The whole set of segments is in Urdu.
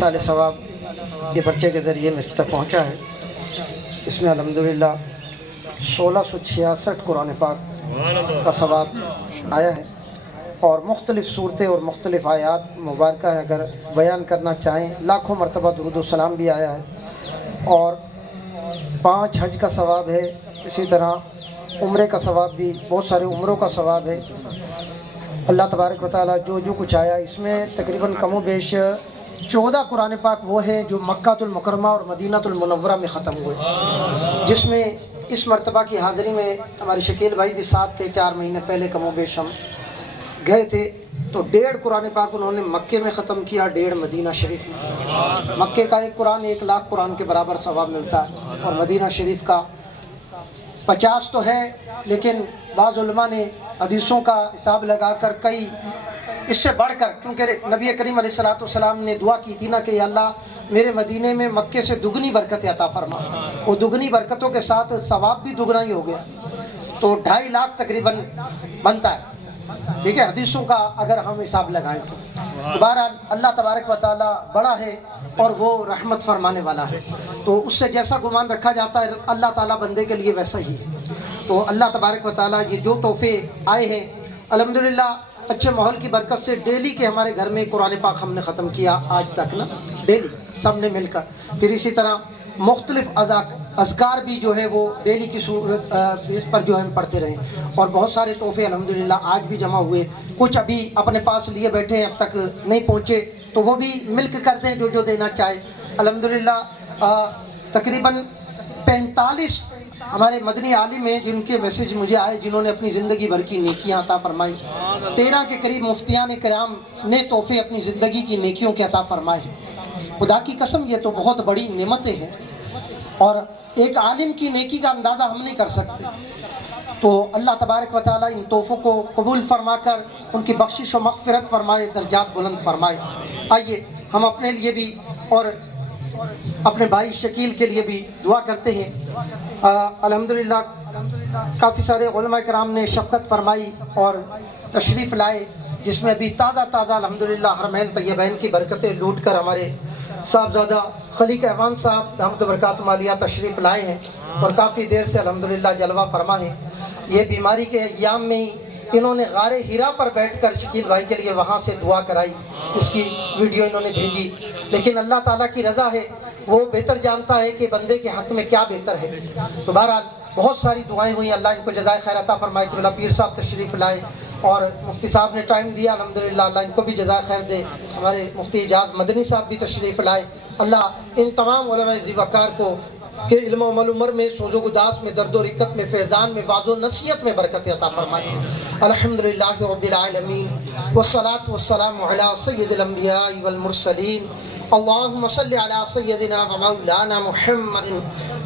سال ثواب یہ پرچے کے ذریعے مجھ تک پہنچا ہے۔ اس میں الحمدللہ 1666 قرآن پاک کا ثواب آیا ہے، اور مختلف صورتیں اور مختلف آیات مبارکہ ہیں، اگر بیان کرنا چاہیں لاکھوں مرتبہ درود و سلام بھی آیا ہے، اور 5 حج کا ثواب ہے، اسی طرح عمرے کا ثواب بھی، بہت سارے عمروں کا ثواب ہے۔ اللہ تبارک و تعالیٰ جو کچھ آیا اس میں تقریباً کم و بیش 14 قرآن پاک وہ ہیں جو مکہ المکرمہ اور مدینہ المنورہ میں ختم ہوئے، جس میں اس مرتبہ کی حاضری میں ہمارے شکیل بھائی بھی ساتھ تھے۔ 4 مہینے پہلے کم و بیش ہم گئے تھے، تو 1.5 قرآن پاک انہوں نے مکے میں ختم کیا، 1.5 مدینہ شریف میں۔ مکے کا ایک قرآن 1 لاکھ قرآن کے برابر ثواب ملتا ہے، اور مدینہ شریف کا 50 تو ہے، لیکن بعض علماء نے حدیثوں کا حساب لگا کر کئی اس سے بڑھ کر، کیونکہ نبی کریم علیہ السلام نے دعا کی تھی نا کہ یا اللہ میرے مدینے میں مکے سے دگنی برکت عطا فرما، وہ دگنی برکتوں کے ساتھ ثواب بھی دگنا ہی ہو گیا، تو 2.5 لاکھ تقریباً بنتا ہے، ٹھیک ہے، حدیثوں کا اگر ہم حساب لگائیں تو۔ بہرحال اللہ تبارک و تعالیٰ بڑا ہے اور وہ رحمت فرمانے والا ہے، تو اس سے جیسا گمان رکھا جاتا ہے اللہ تعالیٰ بندے کے لیے ویسا ہی ہے۔ تو اللہ تبارک و تعالیٰ یہ جو تحفے آئے ہیں الحمدللہ اچھے ماحول کی برکت سے، ڈیلی کے ہمارے گھر میں قرآن پاک ہم نے ختم کیا آج تک نا، ڈیلی سب نے مل کر، پھر اسی طرح مختلف اذکار بھی جو ہے وہ ڈیلی کی صورت اس پر جو ہم پڑھتے رہے، اور بہت سارے تحفے الحمدللہ آج بھی جمع ہوئے، کچھ ابھی اپنے پاس لیے بیٹھے ہیں، اب تک نہیں پہنچے، تو وہ بھی مل کے کر دیں جو دینا چاہے۔ الحمدللہ تقریباً 45 ہمارے مدنی عالم ہیں جن کے میسج مجھے آئے، جنہوں نے اپنی زندگی بھر کی نیکیاں عطا فرمائی۔ 13 کے قریب مفتیان کرام نے تحفے اپنی زندگی کی نیکیوں کے عطا فرمائے ہیں۔ خدا کی قسم یہ تو بہت بڑی نعمتیں ہیں، اور ایک عالم کی نیکی کا اندازہ ہم نہیں کر سکتے، تو اللہ تبارک و تعالیٰ ان تحفوں کو قبول فرما کر ان کی بخشش و مغفرت فرمائے، درجات بلند فرمائے۔ آئیے ہم اپنے لیے بھی اور اپنے بھائی شکیل کے لیے بھی دعا کرتے ہیں۔ الحمدللہ کافی سارے علماء کرام نے شفقت فرمائی اور تشریف لائے، جس میں ابھی تازہ الحمدللہ حرمین طیبین کی برکتیں لوٹ کر ہمارے صاحبزادہ خلیق احوان صاحب رحمۃ برکاتہ عالیہ تشریف لائے ہیں، اور کافی دیر سے الحمدللہ جلوہ فرما ہیں۔ یہ بیماری کے ایام میں ہی انہوں نے غار ہیرا پر بیٹھ کر شکیل بھائی کے لیے وہاں سے دعا کرائی، اس کی ویڈیو انہوں نے بھیجی، لیکن اللہ تعالیٰ کی رضا ہے، وہ بہتر جانتا ہے کہ بندے کے حق میں کیا بہتر ہے۔ تو بہرحال بہت ساری دعائیں ہوئیں، اللہ ان کو جزائے خیر عطا فرمائے۔ کہ پیر صاحب تشریف لائے اور مفتی صاحب نے ٹائم دیا، الحمدللہ اللہ ان کو بھی جزائے خیر دے۔ ہمارے مفتی اعجاز مدنی صاحب بھی تشریف لائے، اللہ ان تمام علماء ذی وقار کو کہ علم و عمر میں، سوز و گداس میں، درد و رکت میں، فیضان میں، واض و نصیحت میں برکت عطا فرمائے۔ الحمدللہ رب العالمین، والصلاة والسلام علی سید الانبیاء والمرسلین، اللہم صلی علی سیدنا و مولانا محمد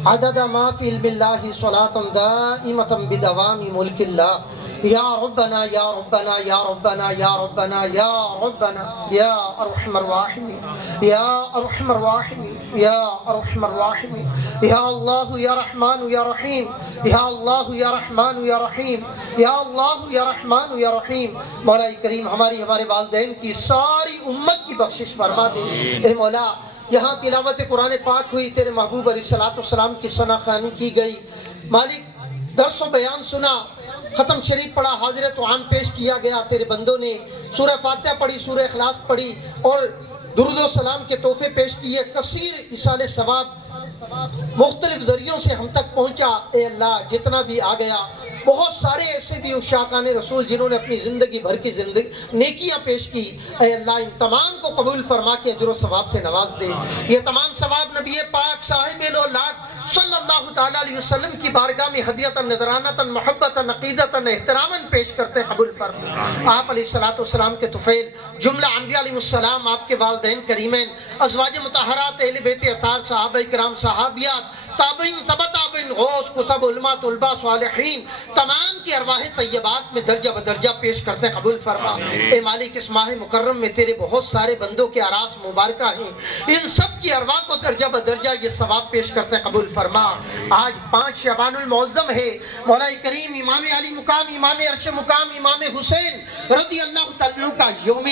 عدد ما فی علم اللہ صلاة دائمة بدوام ملک اللہ۔ یا ربنا یا ربنا یا ربنا یا ربنا یا ربنا یا ارحم الراحمین یا ارحم الراحمین یا ارحم الراحمین، یا اللہ یا رحمان یا رحیم، یا اللہ یا رحمان یا رحیم، یا اللہ یا رحمان یا رحیم۔ مولا کریم ہمارے والدین کی ساری امت کی بخشش فرما دے۔ اے مولا یہاں تلاوت قرآن پاک ہوئی، تیرے محبوب علیہ السلام کی ثنا خوانی کی گئی، مالک درس و بیان سنا، ختم شریف پڑھا، حاضرت عام پیش کیا گیا، تیرے بندوں نے سورہ فاتحہ پڑھی، سورہ اخلاص پڑھی، اور درود و سلام کے تحفے پیش کیے، کثیر ایصال ثواب مختلف ذریعوں سے ہم تک پہنچا۔ اے اللہ جتنا بھی آ گیا، بہت سارے ایسے بھی عشاقان رسول جنہوں نے اپنی زندگی بھر کی نیکیاں پیش کی، اے اللہ ان تمام کو قبول فرما کے اجر و ثواب سے نواز دے۔ یہ تمام ثواب نبی پاک صاحب الاولاد صلی اللہ تعالیٰ علیہ وسلم کی بارگاہ میں ہدیۃ نذرانۃ محبۃ عقیدۃ احتراما پیش کرتے قبول فرما۔ آپ علیہ السلام کے طفیل جملہ انبیاء علیہ السلام، آپ کے والدین کریمین، ازواج مطہرات، اہل بیت اطہار، صحابہ کرام، صحابیات، تابعین تبع تابعین غوث کتب علماء طلباء صالحین تمام کی ارواح طیبات میں درجہ بدرجہ پیش کرتے ہیں، قبول فرما۔ اے مالک اس ماہ مکرم میں تیرے بہت سارے بندوں کے اعراس مبارکہ ہیں، ان سب کی ارواح کو درجہ بدرجہ یہ ثواب پیش کرتے ہیں، قبول فرما۔ آج 5 شعبان المعظم ہے، مولا کریم امام علی مقام، امام عرش مقام، امام حسین رضی اللہ تعالیٰ کا یوم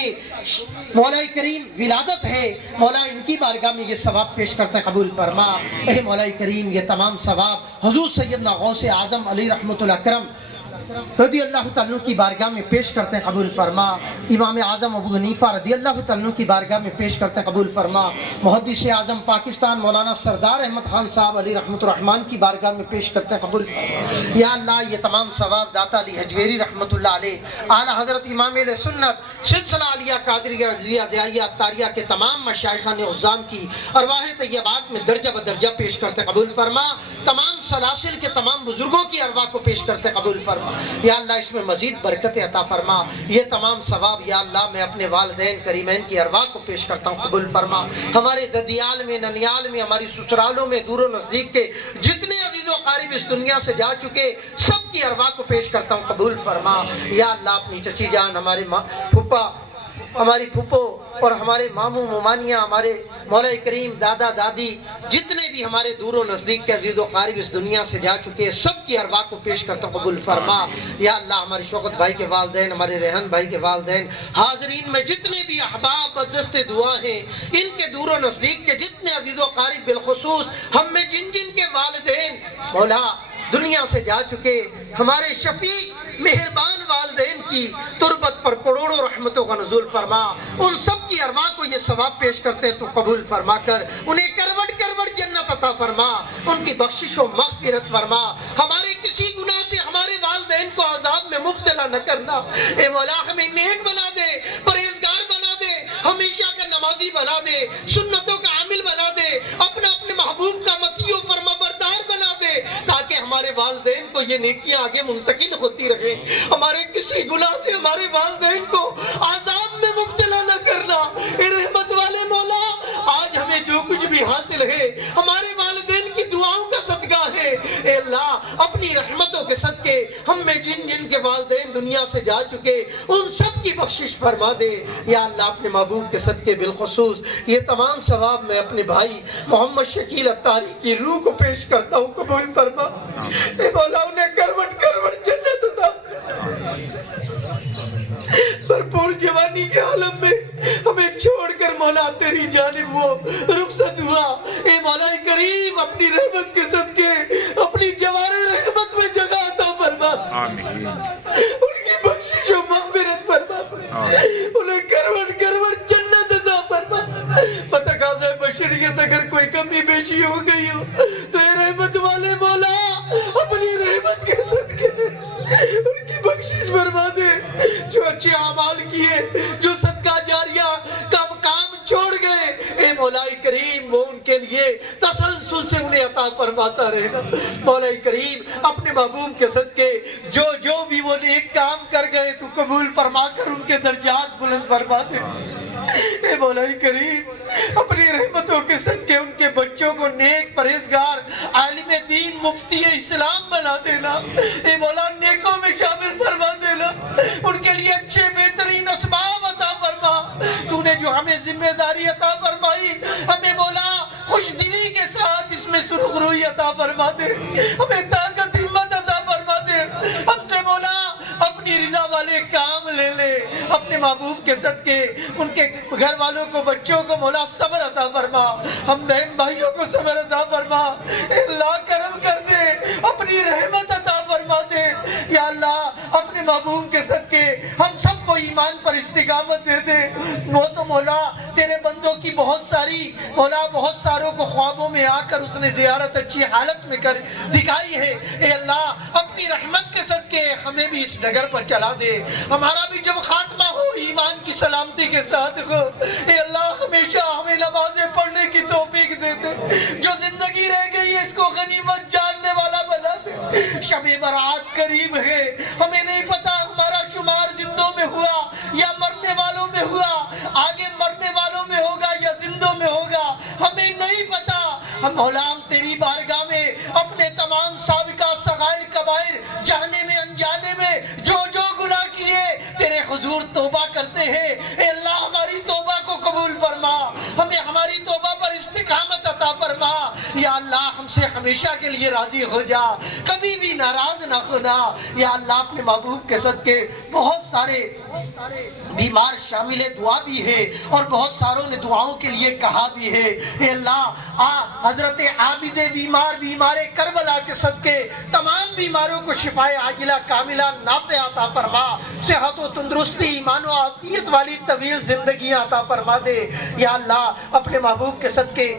مولا کریم ولادت ہے، مولا ان کی بارگاہ میں یہ ثواب پیش کرتے ہیں، قبول فرما۔ اے مولا کریم یہ تمام ثواب حضور سیدنا غوث اعظم علی رحمت اللہ اکرم رضی اللہ تعالیٰ کی بارگاہ میں پیش کرتے ہیں، قبول فرما۔ امام اعظم ابو حنیفہ رضی اللہ تعالیٰ کی بارگاہ میں پیش کرتے ہیں، قبول فرما۔ محدث اعظم پاکستان مولانا سردار احمد خان صاحب علی رحمت الرحمن کی بارگاہ میں پیش کرتے ہیں، قبول فرما۔ یا اللہ یہ تمام ثواب داتا علی حجویری رحمت اللہ علیہ، اعلیٰ حضرت امام اہل سنت سلسلہ علیہ قادریہ رضویہ زیائیہ اطاریہ کے تمام مشائخان عظام کی ارواح طیبات میں درجہ بدرجہ پیش کرتے ہیں، قبول فرما۔ تمام سلاسل کے تمام بزرگوں کی ارواح کو پیش کرتے ہیں، قبول فرما۔ یا اللہ اس میں مزید برکت عطا فرما۔ یہ تمام ثواب یا اللہ میں اپنے والدین کریمین کی ارواح کو پیش کرتا ہوں، قبول فرما۔ ہمارے ددیال میں، ننیال میں، ہماری سسرالوں میں، دور و نزدیک کے جتنے عزیز و قارب اس دنیا سے جا چکے سب کی ارواح کو پیش کرتا ہوں، قبول فرما۔ یا اللہ اپنی چچی جان، ہمارے پھپھا، ہماری پھپھو اور ہمارے ماموں ممانیاں، ہمارے مولا کریم دادا دادی، جتنے بھی ہمارے دور و نزدیک کے عزیز و قارب اس دنیا سے جا چکے سب کی ارواح کو پیش کرتا ہوں، قبول فرما۔ یا اللہ ہمارے شوکت بھائی کے والدین، ہمارے ریحان بھائی کے والدین، حاضرین میں جتنے بھی احباب بدست دعا ہیں، ان کے دور و نزدیک کے جتنے عزیز و قارب، بالخصوص ہم میں جن جن کے والدین مولا دنیا سے جا چکے، ہمارے شفیق مہربان والدین کی تربت پر کروڑوں رحمتوں کا نزول فرما۔ ان سب کی ارواح کو یہ ثواب پیش کرتے ہیں تو قبول فرما کر انہیں کروٹ کروٹ جنت عطا فرما، ان کی بخشش و مغفرت فرما۔ ہمارے کسی گناہ سے ہمارے والدین کو عذاب میں مبتلا نہ کرنا۔ اے مولا ہمیں نیک بنا دے، پرہیزگار بنا دے، ہمیشہ کا نمازی بنا دے، سنتوں کا عامل بنا دے، اپنے محبوب کا مطیع و فرما بردار بنا دے، تاکہ ہمارے والدین کو یہ نیکیاں آگے منتقل ہوتی رہیں۔ ہمارے کسی گناہ سے ہمارے والدین کو عذاب میں مبتلا نہ کرنا۔ اے رحمت والے مولا آج ہمیں جو کچھ بھی حاصل ہے ہمارے والدین کی دعاؤں کا صدقہ ہے۔ اے اللہ اپنی رحمتوں کے صدقے ہم میں جن جن کے والدین دنیا سے جا چکے ان سب کی بخشش فرما دے۔ یا اللہ اپنے محبوب کے صدقے بالخصوص یہ تمام ثواب میں اپنے بھائی محمد شکیل اتاری کی روح کو پیش کرتا ہوں، قبول فرما۔ اے مولا انہیں کروٹ کروٹ جنت عطا بھرپور جوانی کے عالم میں ہمیں چھوڑ کر مولا تیری جانب وہ رخصت ہوا۔ اے مولا کریم اپنی رحمت کے صدقے اپنی جوار رحمت میں جگہ عطا فرما، ان کی بخشش و مغفرت فرما، انہیں کروٹ کروٹ جنت عطا فرما۔ بتقاضۂ بشریت اگر کوئی کمی بیشی ہو گئی ہو تو اے رحمت والے مولا اپنی رحمت کے صدقے ان کی بخشش فرما دے۔ جو اچھے اعمال کیے، جو صدقہ جاریہ کا کام چھوڑ گئے، اے مولا کریم وہ ان کے لیے تسلسل سے انہیں عطا فرماتا رہنا۔ مولا کریم اپنے محبوب کے صدقے جو بھی وہ نیک کام کر گئے تو قبول فرما کر ان کے درجات بلند فرما دے۔ اے مولا کریم اپنی رحمتوں کے صدقے ان کے بچوں کو نیک پرہیزگار عالم دین مفتی اسلام بنا دینا۔ اے مولا نیکوں میں شامل فرما دینا، ان کے لیے اچھے بہترین اسباب عطا فرما۔ تو نے جو ہمیں ذمہ داری عطا فرمائی ہمیں مولا خوش دلی کے ساتھ اس میں سرخروئی عطا فرما دے، ہمیں طاقت ہمت عطا فرما دے، ہم سے مولا اپنی رضا والے کام لے لے۔ اپنے محبوب کے صدقے ان کے گھر والوں کو، بچوں کو مولا صبر عطا فرما، ہم بہن بھائیوں کو صبر عطا فرما۔ اے اللہ کرم کر دے، اپنی رحمت عطا فرما دے۔ یا اللہ اپنے محبوب کے صدقے ہم سب کو ایمان پر استقامت دے دے۔ وہ تو مولا تیرے بندوں کی بہت ساروں کو خوابوں میں آ کر اس نے زیارت اچھی حالت میں کر دکھائی ہے۔ اے اللہ اپنی رحمت کے صدقے ہمیں بھی اس ڈگر پر چلا دے، ہمارا بھی جب خاتمہ ہو ایمان کی سلامتی کے ساتھ ہو۔ اے اللہ ہمیشہ ہمیں نمازیں پڑھنے کی توفیق دے دے، جو زندگی رہ گئی ہے اس کو غنیمت جاننے والا بنا دے۔ شب برات قریب ہے، ہمیں نہیں پتا ہمارا شمار زندوں میں ہوا یا مرنے والوں میں ہوا، آگے مرنے والوں میں ہوگا یا زندوں میں ہوگا، ہمیں نہیں پتا۔ ہم مولا ہم تیری بارگاہ میں ہماری توبہ پر استقامت عطا فرما، یا اللہ ہم سے ہمیشہ کے لیے راضی ہو جا، کبھی بھی ناراض نہ ہونا۔ یا اللہ اپنے محبوب کے صدقے بہت سارے بیمار شامل دعا بھی ہے اور بہت ساروں نے دعاؤں کے لیے کہا بھی ہے۔ اے اللہ حضرت عابد بیمار کربلا کے صدقے تمام بیماروں کو شفائے عاجلہ کاملہ نافع عطا فرما، صحت و تندرستی، ایمان و عافیت والی طویل زندگیاں عطا فرما دے۔ یا اللہ اپنے محبوب کے صدقے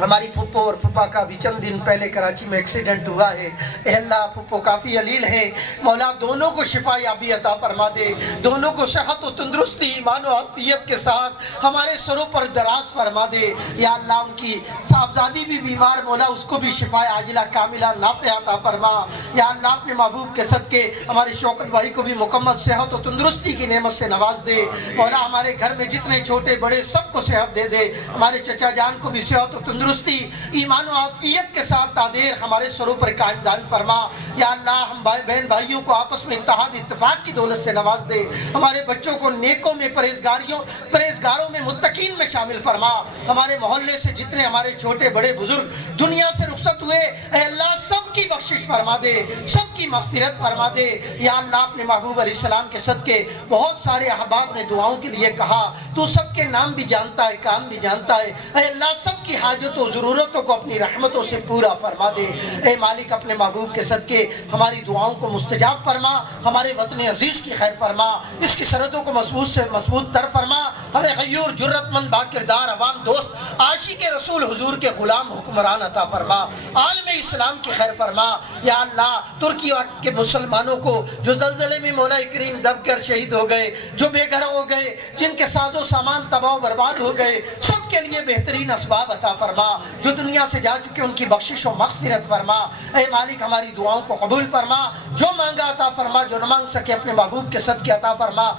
ہماری پھپھو اور پھپھا کا بھی چند دن پہلے کراچی میں ایکسیڈنٹ ہوا ہے۔ اے اللہ پھپھو کافی علیل ہیں، مولا دونوں کو شفا یابی عطا فرما دے، دونوں کو صحت و تندرستی، ایمان و عافیت کے ساتھ ہمارے سروں پر دراز فرما دے۔ یا اللہ ان کی صاحبزادی بھی بیمار، مولا اس کو بھی شفا عاجلہ کاملہ نافع عطا فرما۔ یا اللہ اپنے محبوب کے صدقے ہمارے شوکت بھائی کو بھی مکمل صحت و تندرستی کی نعمت سے نواز دے۔ مولا ہمارے گھر میں جتنے چھوٹے بڑے سب کو صحت دے دے، ہمارے چچا جان کو بھی صحت و تندرستی، ایمان و عافیت کے ساتھ تعدیر ہمارے سروں پر قائم دائم فرما۔ یا اللہ ہم بہن بھائیوں کو آپس میں اتحاد اتفاق کی دولت سے نواز دے، ہمارے بچوں کو نیکوں میں پرہیزگاروں میں متقین میں شامل فرما۔ ہمارے محلے سے جتنے ہمارے چھوٹے بڑے بزرگ دنیا سے رخصت ہوئے، اے اللہ سب کی بخشش فرما دے، سب کی مغفرت فرما دے۔ یا اللہ اپنے محبوب علیہ السلام کے صدقے بہت سارے احباب نے دعاؤں کے لیے کہا، تو سب کے نام بھی جانتا ہے، کام بھی جانتا ہے۔ اے اللہ سب کی حاجت و ضرورتوں کو اپنی رحمتوں سے پورا فرما دے۔ اے مالک اپنے محبوب کے صدقے ہماری دعاؤں کو مستجاب فرما، ہمارے وطن عزیز کی خیر فرما، اس کی سرحدوں کو مضبوط سے مضبوط تر فرما، ہمیں غیور جرت مند باکردار عوام دوست عاشق رسول حضور کے غلام حکمران عطا فرما، عالم اسلام کی خیر فرما۔ یا اللہ ترکی کے مسلمانوں کو جو زلزلے میں مولا کریم دب کر شہید ہو گئے، جو بے گھر ہو گئے، جن کے ساز و سامان تباہ و برباد ہو گئے، سب کے لیے بہترین اسباب عطا فرما، جو دنیا سے جا چکے ان کی بخشش و مغفرت فرما۔ اے مالک ہماری دعاؤں کو قبول فرما، جو مانگا عطا فرما، جو نہ مانگ سکے اپنے محبوب کے صدقے عطا فرما۔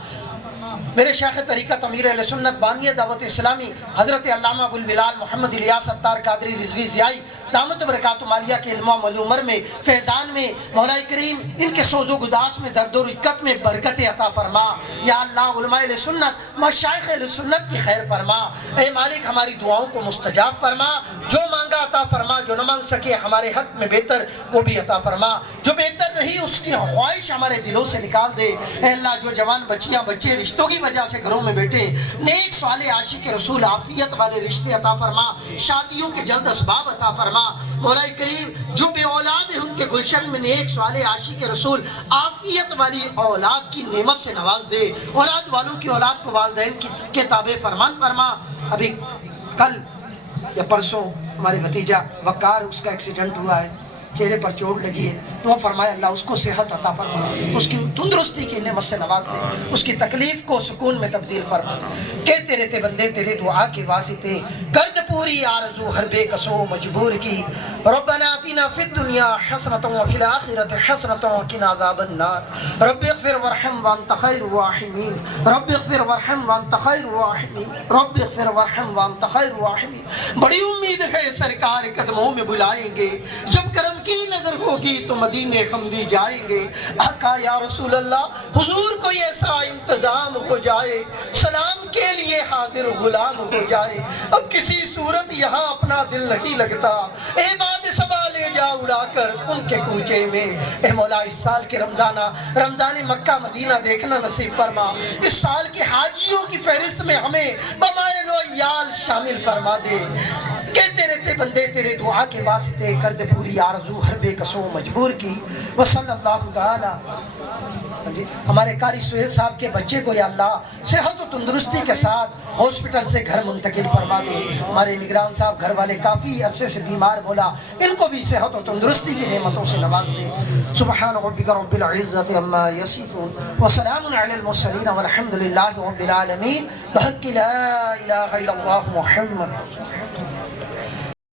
میرے شیخ طریقت امیر اہل سنت بانی دعوت اسلامی حضرت علامہ ابو البلال محمد الیاس اتار قادری رضوی ضیائی دامت برکات مالیہ کے علم و عمر میں فیضان میں مولا کریم ان کے سوز و گداس میں درد و رکت میں برکت عطا فرما۔ یا اللہ علماء اہل سنت مشائخ اہل سنت کی خیر فرما۔ اے مالک ہماری دعاؤں کو مستجاب فرما، جو مانگا عطا فرما، جو نہ مانگ سکے ہمارے حق میں بہتر وہ بھی عطا فرما، جو بہتر نہیں اس کی خواہش ہمارے دلوں سے نکال دے۔ اے اللہ جو جوان بچیاں بچے رشتوں کی وجہ سے گھروں میں بیٹھے، نیک صالح عاشق رسول عافیت والے رشتے عطا فرما، شادیوں کے جلد اسباب عطا فرما۔ مولا کریم جو بے اولاد ہیں ان کے گلشن میں نیک صالح عاشق رسول عافیت والی اولاد کی نعمت سے نواز دے، اولاد والوں کی اولاد کو والدین کے تابع فرمان فرما۔ ابھی کل یا پرسوں ہمارے بھتیجا وقار اس کا ایکسیڈنٹ ہوا ہے، چہرے پر چوٹ لگی ہے، دعا فرمائے اللہ اس کو صحت عطا فرما، اس کی تندرستی کی نعمت سے نواز دے، اس کی تکلیف کو سکون میں تبدیل فرما دے۔ کہ تیرے تے بندے تیرے دعا کے واسطے کرد پوری آرزو ہر بے کسو مجبور کی۔ ربنا آتنا فی الدنیا حسنۃ وفی الآخرۃ حسنۃ وقنا عذاب النار۔ رب اغفر وارحم وانت خیر الراحمین، رب اغفر وارحم وانت خیر الراحمین، رب اغفر وارحم وانت خیر الراحمین۔ بڑی امید ہے سرکار قدموں میں بلائیں گے، جب کرم کی نظر ہوگی تو مدینے خمدی جائیں گے۔ آقا یا رسول اللہ حضور کوئی ایسا انتظام ہو جائے، سلام کے لیے حاضر غلام ہو جائے، اب کسی صورت یہاں اپنا دل نہیں لگتا، اے باد صبا لے جا اڑا کر ان کے کوچے میں۔ اے مولا اس سال کے رمضان مکہ مدینہ دیکھنا نصیب فرما، اس سال کے حاجیوں کی فہرست میں ہمیں بمائل و عیال شامل فرما دے۔ کہ تیرے تے بندے تیرے دعا کے واسطے کر دے پوری آرزو ہر بے کسو مجبور کی۔ وصلی اللہ تعالی ہمارے قاری سہیل صاحب کے بچے کو یا اللہ صحت و تندرستی کے ساتھ ہاسپٹل سے گھر منتقل فرما دے۔ ہمارے نگران صاحب گھر والے کافی عرصے سے بیمار، مولا ان کو بھی صحت و تندرستی کی نعمتوں سے نواز دے۔ سبحان ربک رب العزت عما یصفون وسلام علی المرسلین والحمد للہ رب العالمین۔ بحق لا الہ الا اللہ محمد